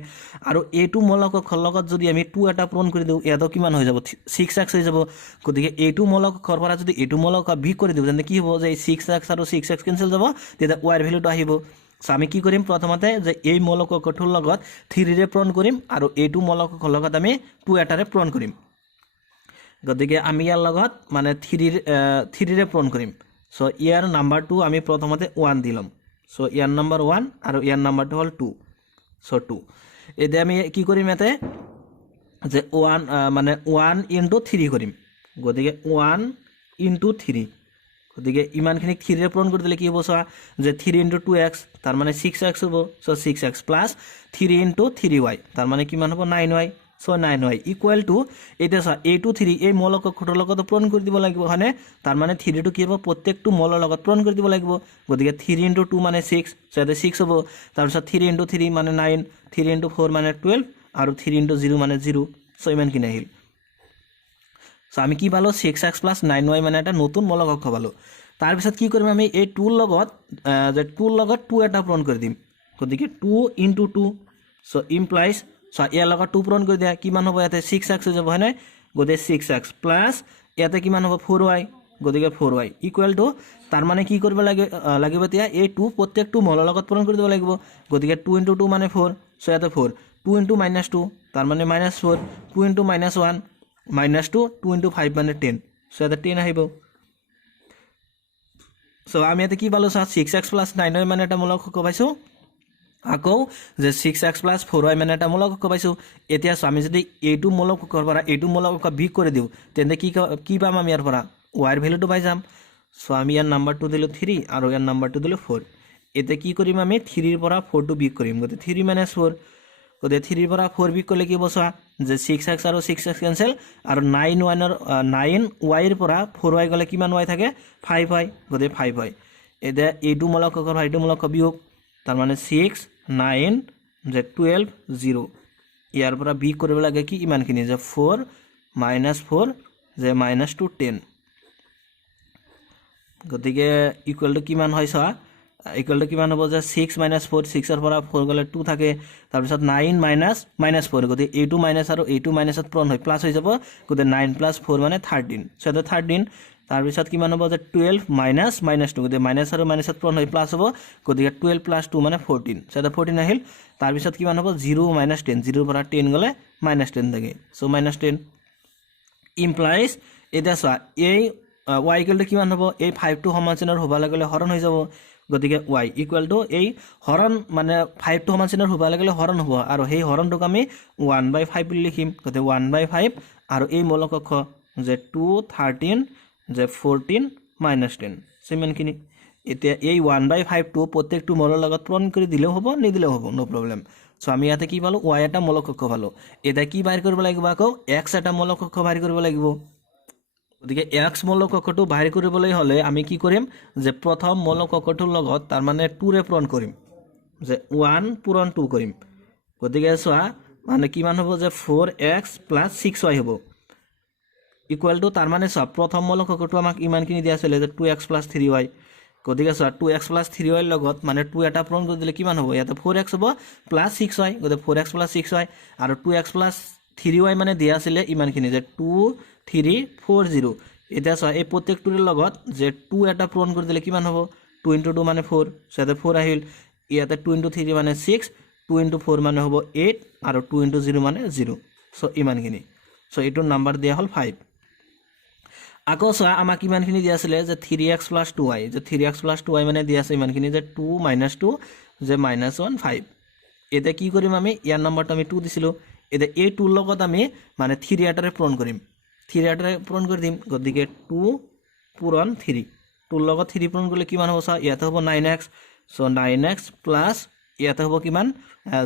আৰু এইটো মৌলিক অক্ষৰ লগত যদি আমি 2 এটা পূৰণ কৰি দিও ইয়াতো কিমান হৈ যাব 6x হৈ যাব গতিকে এইটো মৌলিক অক্ষৰ পৰা যদি এইটো মৌলিক অক্ষৰ বিয়োগ কৰি দিও তেন্তে কি হ'ব যে 6x আৰু 6x কেনসেল যাব তেতিয়া y ৰ ভ্যালুটো আহিব সো আমি কি কৰিম প্ৰথমতে যে এই মৌলিক অক্ষৰটোৰ লগত 3 ৰে পূৰণ কৰিম আৰু এইটো মৌলিক অক্ষৰ লগত আমি 2 এটাৰে পূৰণ কৰিম গতিকে আমি ইয়াৰ লগত মানে 3 ৰে পূৰণ কৰিম সো ইয়াৰ নাম্বাৰটো আমি প্ৰথমতে 1 দিলম সো ইয়াৰ নাম্বাৰ 1 আৰু ইয়াৰ নাম্বাৰটো হল 2 সো 2 এতিয়া আমি কি কৰিম ইয়াতে যে 1 মানে 1 * 3 কৰিম গতিকে 1 * 3 গতিকে ইমানখিনি 3 ৰে পূৰণ কৰি দিলে কি হ'ব সা যে 3 * 2x তাৰ মানে 6x হ'ব সো 6x + 3 * 3y তাৰ মানে কিমান হ'ব 9y so 9y equal to এটা সা a2 3 এই মৌলিক অক্ষৰৰ লগত পূৰণ কৰি দিব লাগিব হয়নে তাৰ মানে 3 টো কি হ'ব প্ৰত্যেকটো মলৰ লগত পূৰণ কৰি দিব লাগিব গতিকে 3 * 2 মানে 6 সো এটা 6 হ'ব তাৰ পিছত 3 * 3 মানে 9 3 * 4 মানে 12 আৰু 3 * 0 মানে 0 সো ইমানখিনি আহিল সো আমি কি পালো 6x + 9y মানে এটা নতুন মৌলিক অক্ষৰ পালো তাৰ পিছত কি কৰিম আমি এই 2 ৰ লগত যে 2 ৰ লগত 2 এটা পূৰণ কৰি দিম গতিকে 2 * 2 সো ইমপ্লাইজ সো ইয়াৰ লগত 2 পূৰণ কৰি দিয়া কিমান হ'ব ইয়াতে 6x হৈ যাব হয়নে গতিকে 6x প্লাস ইয়াতে কিমান হ'ব 4y গতিকে 4y ইকুৱেল টু তাৰ মানে কি কৰিব লাগিব এতিয়া এই 2 প্ৰত্যেকটো মলৰ লগত পূৰণ কৰি দিব লাগিব গতিকে 2 * 2 মানে 4 সো ইয়াতে 4 2 * -2 তাৰ মানে -4 2 * -1 -2 2 * 5 মানে 10 সো ইয়াতে 10 আহিব সো আমি ইয়াতে কি পালো 6x + 9y মানে এটা মূলক অক্ষৰ পাইছো আকৌ যে 6x + 4y মানে এটা মূলক অক্ষৰ পাইছো এতিয়া আমি যদি এইটো মূলক অক্ষৰ পৰা এইটো মূলক অক্ষৰ বিয়োগ কৰি দিও তেন্তে কি পাম আমি ইয়াৰ পৰা y ৰ ভ্যালুটো পাই যাম সো আমি ইয়াৰ নাম্বাৰটো দিলো 3 আৰু ইয়াৰ নাম্বাৰটো দিলো 4 এতিয়া কি কৰিম আমি 3 ৰ পৰা 4 টো বিয়োগ কৰিম গতিকে 3 - 4 গতিকে 3 ৰ পৰা 4 বিয়োগ কৰিলে কি হ'ব যে 6x আৰু 6x কেনসেল আৰু 9y ৰ পৰা 4y গলে কিমান y থাকে 5y গতিকে 5y এতিয়া এইটো মূলক অক্ষৰ এইটো মূলক অক্ষৰ বিয়োগ তাৰ মানে 6 9 যে 12 0 ইয়াৰ পৰা বিয়োগ কৰিব লাগে কি ইমানখিনি যে 4 - 4 যে -2 10 গতিকে ইকুৱেল টু কিমান হয় সা ইকুৱেল টু কিমান হ'ব যে 6 - 4 6 ৰ পৰা 4 গলে 2 থাকে তাৰ পিছত 9 - -4 গতিকে এইটো মাইনাস আৰু এইটো মাইনাসত পূৰণ হৈ প্লাস হৈ যাব গতিকে 9 + 4 মানে 13 সো 13 তাৰ পিছত কিমান হ'ব যে 12 - -2 গতিকে মাইনাস আৰু মাইনাসত পূৰণ হৈ প্লাস হ'ব গতিকে 12 + 2 মানে 14 সো 14 আহিল তাৰ পিছত কিমান হ'ব 0 - 10 0 ৰ পৰা 10 গলে -10 থাকে সো -10 ইমপ্লাইজ এটা সা এই y ইকুৱেল টু কিমান হ'ব এই 5 টো সমান চিনৰ হ'ব লাগিলে হৰণ হৈ যাব গতিকে y ইকুৱেল টু এই হৰণ মানে 5 টো সমান চিনৰ হ'ব লাগিলে হৰণ হ'ব আৰু সেই হৰণটোক আমি 1/5 বুলি লিখিম গতিকে 1/5 আৰু এই মূলক অক্ষৰ যে 2 13 যে 14 -10 সিমানখিনি এতিয়া এই 1/5 টো প্ৰত্যেকটো মলৰ লগত পূৰণ কৰি দিলেও হ'ব নিদিলেও হ'ব নো প্ৰবলেম সো আমি ইয়াতে কি পালো y এটা মূলক অক্ষৰ পালো এটা কি বাইৰ কৰিব লাগিব আকৌ x এটা মূলক অক্ষৰ বাইৰ কৰিব লাগিব গতিকে x মূলক অক্ষৰটো বাইৰ কৰিবলৈ হলে আমি কি কৰিম যে প্ৰথম মূলক অক্ষৰটোৰ লগত তাৰ মানে 2 ৰে পূৰণ কৰিম যে 1 পূৰণ 2 কৰিম গতিকে চোৱা মানে কিমান হ'ব যে 4x + 6y হ'ব ইকুৱেল টু তাৰ মানে চোৱা প্ৰথম মূলক অংশটো আমাক ইমানখিনি দিয়া আছিলে যে 2x + 3y গতিকে চোৱা 2x + 3y লগত মানে 2 এটা পূৰণ কৰি দিলে কিমান হ'ব ইয়াতে 4x হ'ব + 6y গতিকে 4x + 6y আৰু 2x + 3y মানে দিয়া আছিলে ইমানখিনি যে 2 3 4 0 এতিয়া চোৱা এই প্ৰত্যেকটোৰ লগত যে 2 এটা পূৰণ কৰি দিলে কিমান হ'ব 2 × 2 মানে 4 সো ইয়াতে 4 আহিল ইয়াতে 2 × 3 মানে 6 2 × 4 মানে হ'ব 8 আৰু 2 × 0 মানে 0 সো ইমানখিনি সো এইটোৰ নাম্বাৰ দিয়া হ'ল 5 আকৌ চোৱা আমাক ইমানখিনি দিয়া আছিলে যে 3x + 2y যে 3x + 2y মানে দিয়া আছে ইমানখিনি যে 2 - 2 যে -1 5 এটা কি কৰিম আমি ইয়াৰ নম্বৰটো আমি 2 দিছিলো এটা এই 2 লগত আমি মানে 3 এটাৰে পূৰণ কৰিম 3 এটাৰে পূৰণ কৰি দিম গতিকে 2 পূৰণ 3 2 লগত 3 পূৰণ কৰিলে কিমান হ'ব চা ইয়াতে হ'ব 9x সো 9x প্লাস ইয়াতে হ'ব কিমান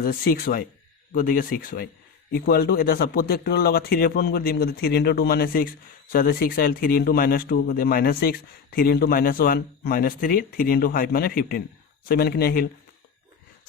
যে 6y গতিকে 6y ইকুয়াল টু এটা সব প্ৰত্যেকটোৰ লগত 3 পূৰণ কৰি দিম গতিকে 3 × 2 মানে 6 সো ইয়াতে 6 আহিল 3 × -2 গতিকে -6 3 × -1 -3 3 × 5 মানে 15 সো ইমানখিনি আহিল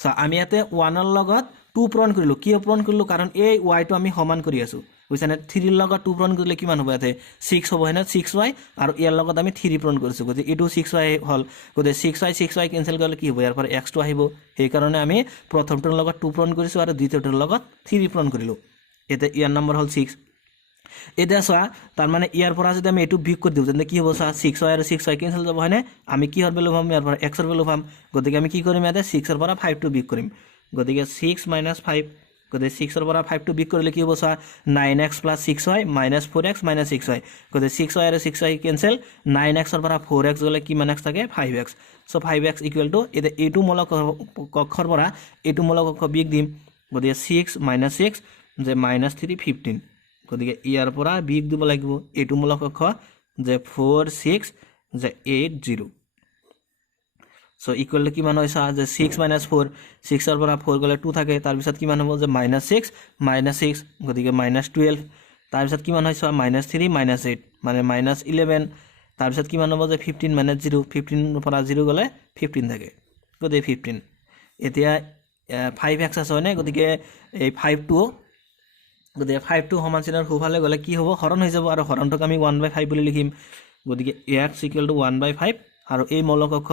সো আমি ইয়াতে 1 ৰ লগত 2 পূৰণ কৰিলো কি পূৰণ কৰিলো কাৰণ এই y টো আমি সমান কৰি আছো বুজিছানে 3 ৰ লগত 2 পূৰণ কৰিলে কিমান হ'ব ইয়াতে 6 হ'ব হেনে 6y আৰু ইয়াৰ লগত আমি 3 পূৰণ কৰিছো গতিকে এটো 6y হল গতিকে 6y কেনসেল কৰিলে কি হ'ব ইয়াৰ পৰা x টো আহিব সেই কাৰণে আমি প্ৰথমটোৰ লগত 2 পূৰণ কৰিছো আৰু দ্বিতীয়টোৰ লগত 3 পূৰণ কৰিলো এটা ইয়াৰ নম্বৰ হল 6 এটা চোৱা তাৰ মানে ইয়াৰ পৰা যদি আমি এটো বিয়োগ কৰি দিও তেন্তে কি হ'ব চোৱা 6y আৰু 6y কেনসেল যাব হয়নে আমি কি হৰ ভ্যালু পাম ইয়াৰ পৰা x ৰ ভ্যালু পাম গতিকে আমি কি কৰিম ইয়াতে 6 ৰ পৰা 5 টো বিয়োগ কৰিম গতিকে 6 - 5 গতিকে 6 ৰ পৰা 5 টো বিয়োগ কৰিলে কি হ'ব চোৱা 9x + 6y - 4x - 6y গতিকে 6y আৰু 6y কেনসেল 9x ৰ পৰা 4x গলে কিমান x থাকে 5x so 5x equal to এটা এইটো মূলক কক্ষৰ পৰা এইটো মূলক কক্ষ বিয়োগ দিম গতিকে 6 - 6 যে -3 15 গতিকে ইয়াৰ পৰা বিয়োগ দিব লাগিব এইটো মূলক কক্ষ যে 4 6 যে 8 0 সো ইকুৱেল টু কিমান হয় চা যে 6 - 4 6 ৰ পৰা 4 গলে 2 থাকে তাৰ পিছত কিমান হ'ব যে -6 -6 গতিকে -12 তাৰ পিছত কিমান হয় চা -3 -8 মানে -11 তাৰ পিছত কিমান হ'ব যে 15 - 0 15 ৰ পৰা 0 গলে 15 থাকে গতিকে 15 এতিয়া 5x আছে হয়নে গতিকে এই 5 টো গতিকে 5 টো সমান চিনৰ সোফালে গলে কি হ'ব হৰণ হৈ যাব আৰু হৰণটোক আমি 1/5 বুলি লিখিম গতিকে x = 1/5 আৰু এই মূলক কক্ষ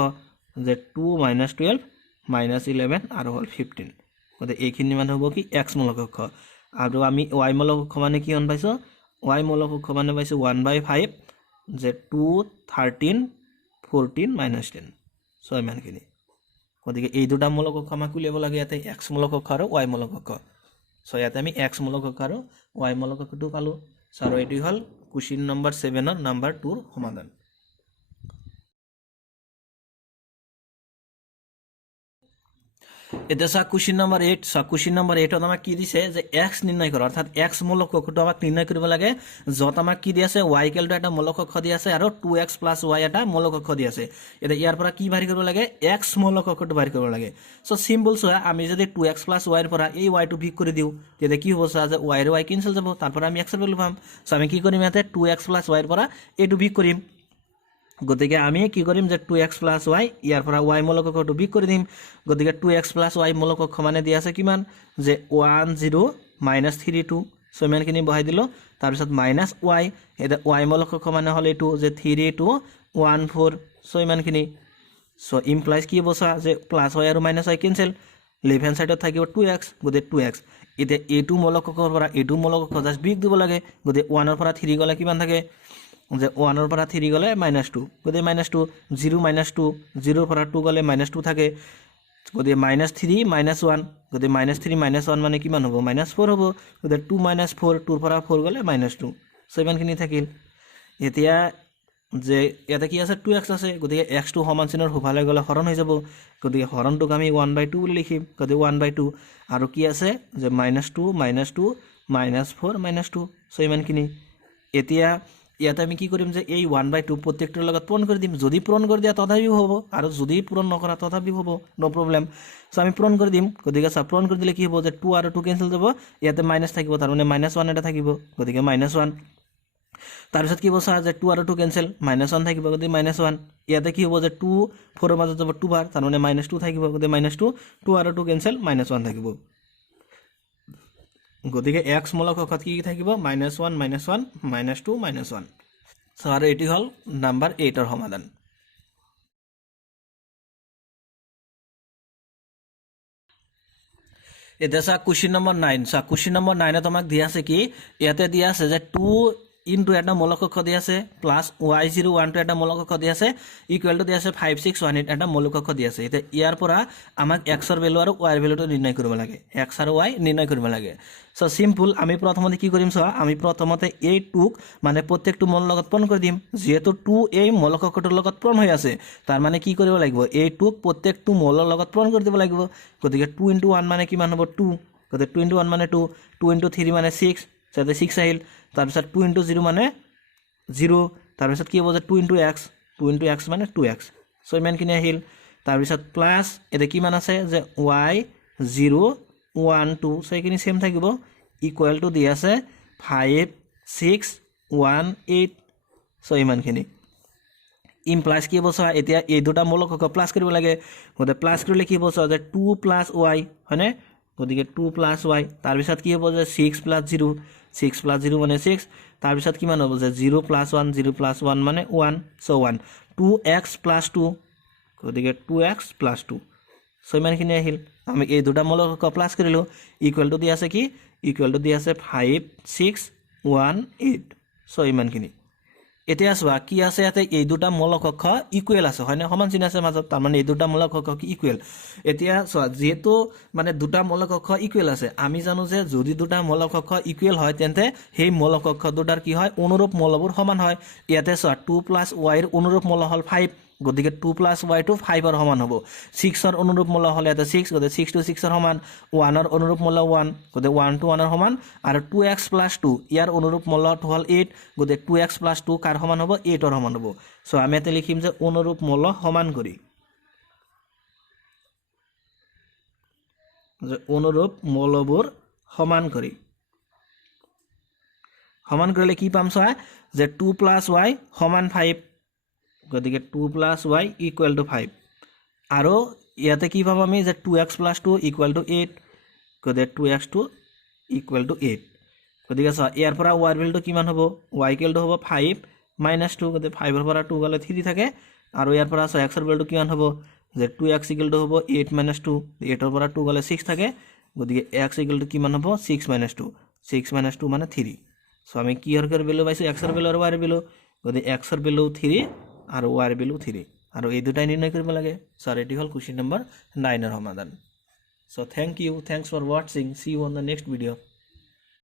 যে 2 - 12 - 11 আৰু হল 15 গতিকে এইখিনি মানে হ'ব কি x মূলক কক্ষ আৰু আমি y মূলক কক্ষ মানে কি হন পাইছো y মূলক কক্ষ মানে পাইছো 1/5 যে 2 13 14 - 10 সো ইমানখিনি গতিকে এই দুটা মূলক কক্ষ আমাক উলিয়াব লাগে ইয়াতে x মূলক কক্ষ আৰু y মূলক কক্ষ সো ইয়াতে আমি x মূলক কক্ষ আৰু y মূলক কক্ষটো পালো সো আৰু এটো হল কোশ্চেন নম্বৰ 7 ৰ নাম্বাৰ 2 ৰ সমাধান এটা সা কোশ্চেন নম্বৰ 8 সা কোশ্চেন নম্বৰ 8 ত আমাক কি দিছে যে x নিৰ্ণয় কৰা অৰ্থাৎ x মূলক কক্ষটো আমাক নিৰ্ণয় কৰিব লাগে যত আমাক কি দি আছে y = এটা মূলক কক্ষ দি আছে আৰু 2x + y এটা মূলক কক্ষ দি আছে এটা ইয়াৰ পৰা কি বাহিৰ কৰিব লাগে x মূলক কক্ষটো বাহিৰ কৰিব লাগে সো সিম্পল সোয়া আমি যদি 2x + y ৰ পৰা এই y টো বিয়োগ কৰি দিও তেতিয়া কি হ'ব চা যে y আৰু y কেনসেল যাব তাৰ পৰা আমি x ৰ ভ্যালু পাম সো আমি কি কৰিম ইয়াতে 2x + y ৰ পৰা এইটো বিয়োগ কৰিম গতিকে আমি কি কৰিম যে 2x + y ইয়াৰ পৰা y মূলক কক্ষটো বিয়োগ কৰি দিম গতিকে 2x + y মূলক কক্ষ মানে দিয়া আছে কিমান যে 1 0 - 32 সো ইমানখিনি বহাই দিলো তাৰ পিছত -y এটা y মূলক কক্ষ মানে হল এটো যে 32 14 সো ইমানখিনি সো ইমপ্লাইজ কি বসা যে +y আৰু -y কেনসেল লেফট হ্যান্ড সাইডত থাকিব 2x গতিকে 2x এটা এটো মূলক কক্ষৰ পৰা এটো মূলক কক্ষ জাস্ট বিয়োগ দিব লাগে গতিকে 1 ৰ পৰা 3 গলে কিমান থাকে যে 1 ৰ পৰা 3 গলে -2 গতিকে -2 0 - 2 0 ৰ পৰা 2 গলে -2 থাকে গতিকে -3 - 1 গতিকে -3 - 1 মানে কিমান হ'ব -4 হ'ব গতিকে 2 - 4 2 ৰ পৰা 4 গলে -2 সো ইমানখিনি থাকিল এতিয়া যে ইয়াতে কি আছে 2x আছে গতিকে x টো সমান চিনৰ সোফালে গলে হৰণ হৈ যাব গতিকে হৰণটোক আমি 1/2 বুলি লিখিম গতিকে 1/2 আৰু কি আছে যে -2 -2 -4 -2 সো ইমানখিনি এতিয়া ইয়াতে আমি কি কৰিম যে এই 1/2 প্ৰত্যেকটোৰ লগত পূৰণ কৰি দিম যদি পূৰণ কৰি দিয়া তথাপিও হ'ব আৰু যদি পূৰণ নকৰা তথাপিও হ'ব নো প্ৰবলেম সো আমি পূৰণ কৰি দিম গতিকে পূৰণ কৰি দিলে কি হ'ব যে 2 আৰু 2 কেনসেল যাব ইয়াতে মাইনাস থাকিব তাৰ মানে -1 এটা থাকিব গতিকে -1 তাৰ পিছত কি বসা যে 2 আৰু 2 কেনসেল -1 থাকিব গতিকে -1 ইয়াতে কি হ'ব যে 2 4 ৰ মাজত যাব 2 বাৰ তাৰ মানে -2 থাকিব গতিকে -2 2 আৰু 2 কেনসেল -1 থাকিব গতিকে এক্স মূলক কক্ষত কি থাকিব -1 -1 -2 -1 সো আৰু এটি হল নাম্বাৰ 8 ৰ সমাধান এতিয়া চা কোশ্চেন নম্বৰ 9 চা কোশ্চেন নম্বৰ 9 তোমাক দিয়া আছে কি ইয়াতে দিয়া আছে যে 2 ইনটু এটা মূলক কক্ষ দিয়া আছে প্লাস y01 টো এটা মূলক কক্ষ দিয়া আছে ইকুয়াল টু দিয়া আছে 5618 এটা মূলক কক্ষ দিয়া আছে এটা ইয়াৰ পৰা আমাক x ৰ ভ্যালু আৰু y ৰ ভ্যালুটো নিৰ্ণয় কৰিব লাগে x আৰু y নিৰ্ণয় কৰিব লাগে সো সিম্পল আমি প্ৰথমতে কি কৰিম চোৱা আমি প্ৰথমতে এই 2 মানে প্ৰত্যেকটো মূল লগত পূৰণ কৰি দিম যেহেতু 2 এই মূলক কক্ষটোৰ লগত পূৰণ হৈ আছে তাৰ মানে কি কৰিব লাগিব এই 2 প্ৰত্যেকটো মূলৰ লগত পূৰণ কৰি দিব লাগিব গতিকে 2 * 1 মানে কিমান হ'ব 2 গতিকে 2 * 1 মানে 2 2 * 3 মানে 6 যাতে 6 আহিল তাৰপিছত 2 * 0 মানে 0 তাৰপিছত কি হ'ব যে 2 * x 2 * x মানে 2x সো ইমানখিনি আহিল তাৰপিছত প্লাস এতে কিমান আছে যে y 0 1 2 সো এইখিনি সেম থাকিব ইকুয়াল টু দি আছে 5 6 1 8 সো ইমানখিনি ইমপ্লাইজ কি হ'ব চোৱা এতিয়া এই দুটা মূলক কক্ষ প্লাস কৰিব লাগে গতে প্লাস কৰিলে কি হ'ব চোৱা যে 2 + y হয়নে গতিকে 2 + y তাৰপিছত কি হ'ব যে 6 + 0 6 + 0 মানে 6 তাৰপিছত কিমান হ'ব যে 0 + 1 0 + 1 মানে 1 সো 1 2x + 2 গতিকে 2x + 2 সো ইমানখিনি আহিল আমি এই দুটা মূলক কক্ষ প্লাস কৰিলো ইকুয়াল টু দি আছে কি ইকুয়াল টু দি আছে 5 6 1 8 সো ইমানখিনি এতিয়া চোৱা কি আছে ইয়াতে এই দুটা মূলক কক্ষ ইকুৱেল আছে হয়নে সমান চিন আছে মাজত তাৰ মানে এই দুটা মূলক কক্ষ কি ইকুৱেল এতিয়া চোৱা যেহেতু মানে দুটা মূলক কক্ষ ইকুৱেল আছে আমি জানো যে যদি দুটা মূলক কক্ষ ইকুৱেল হয় তেন্তে সেই মূলক কক্ষ দুটাৰ কি হয় অনুৰূপ মূলবোৰ সমান হয় ইয়াতে চোৱা 2 + y ৰ অনুৰূপ মূল হল 5 গতিকে 2 + y টো 5 ৰ সমান হ'ব 6 ৰ অনুৰূপ মূল হল ইয়াতে 6 গতিকে 6 টো 6 ৰ সমান 1 ৰ অনুৰূপ মূল 1 গতিকে 1 টো 1 ৰ সমান আৰু 2x + 2 ইয়াৰ অনুৰূপ মূল হল 8 গতিকে 2x + 2 কাৰ সমান হ'ব 8 ৰ সমান হ'ব সো আমি এতে লিখিম যে অনুৰূপ মূল সমান কৰি যে অনুৰূপ মূলবোৰ সমান কৰিলে কি পাম চোৱা যে 2 + y সমান 5 গতিকে 2 + y ইকুয়াল টু 5 আৰু ইয়াতে কি পাম আমি যে 2x + 2 ইকুয়াল টু 8 গতিকে 2x2 ইকুয়াল টু 8 গতিকে চোৱা ইয়াৰ পৰা y ৰ ভ্যালুটো কিমান হ'ব y ইকুয়াল টু হ'ব 5 - 2 গতিকে 5 ৰ পৰা 2 গলে 3 থাকে আৰু ইয়াৰ পৰা চোৱা x ৰ ভ্যালুটো কিমান হ'ব যে 2x ইকুয়াল টু হ'ব 8 - 2 8 ৰ পৰা 2 গলে 6 থাকে গতিকে x ইকুয়াল টু কিমান হ'ব 6 - 2 6 - 2 মানে 3 সো আমি কি হৰ ভ্যালু পাইছো x ৰ ভ্যালু আৰু y ৰ ভ্যালু গতিকে x ৰ ভ্যালু 3 আৰু y ৰ ভ্যালু 3 আৰু এই দুটাই নিৰ্ণয় কৰিব লাগে সো এটি হল কোশ্চেন নম্বৰ 9 ৰ সমাধান so thank you thanks for watching see you on the next video